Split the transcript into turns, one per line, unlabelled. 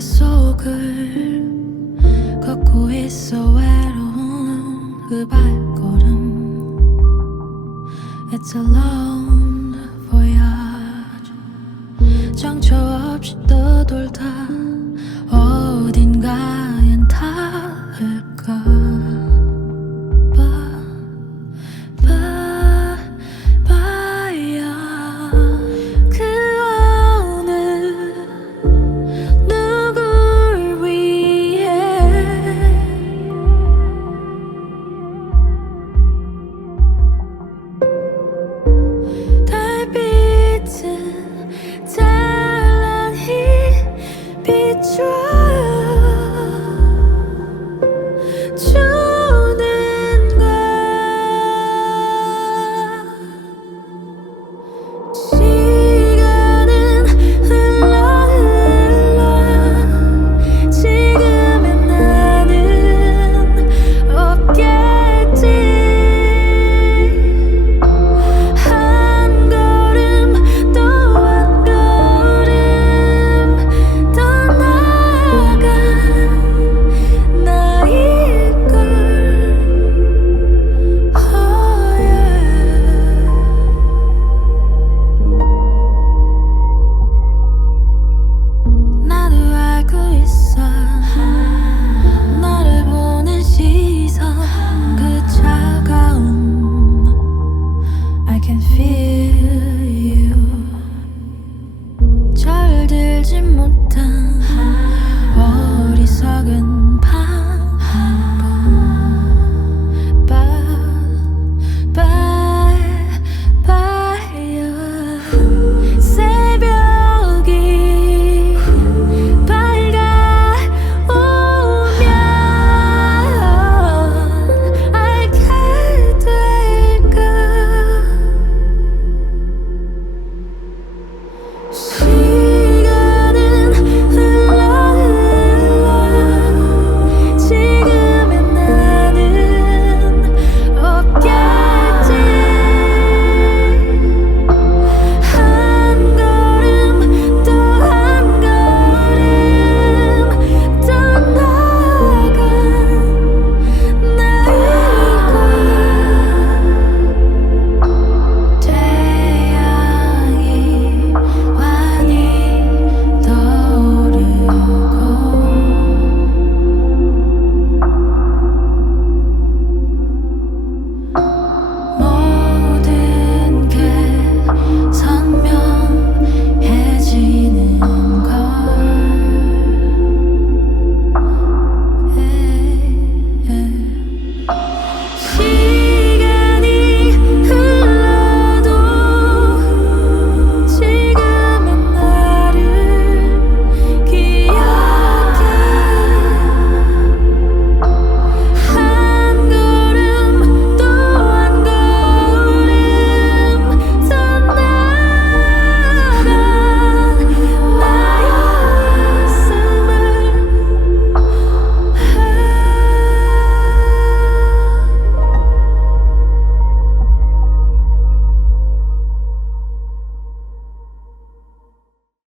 안개 속을 걷고 있어 외로운 그 발걸음 It's a long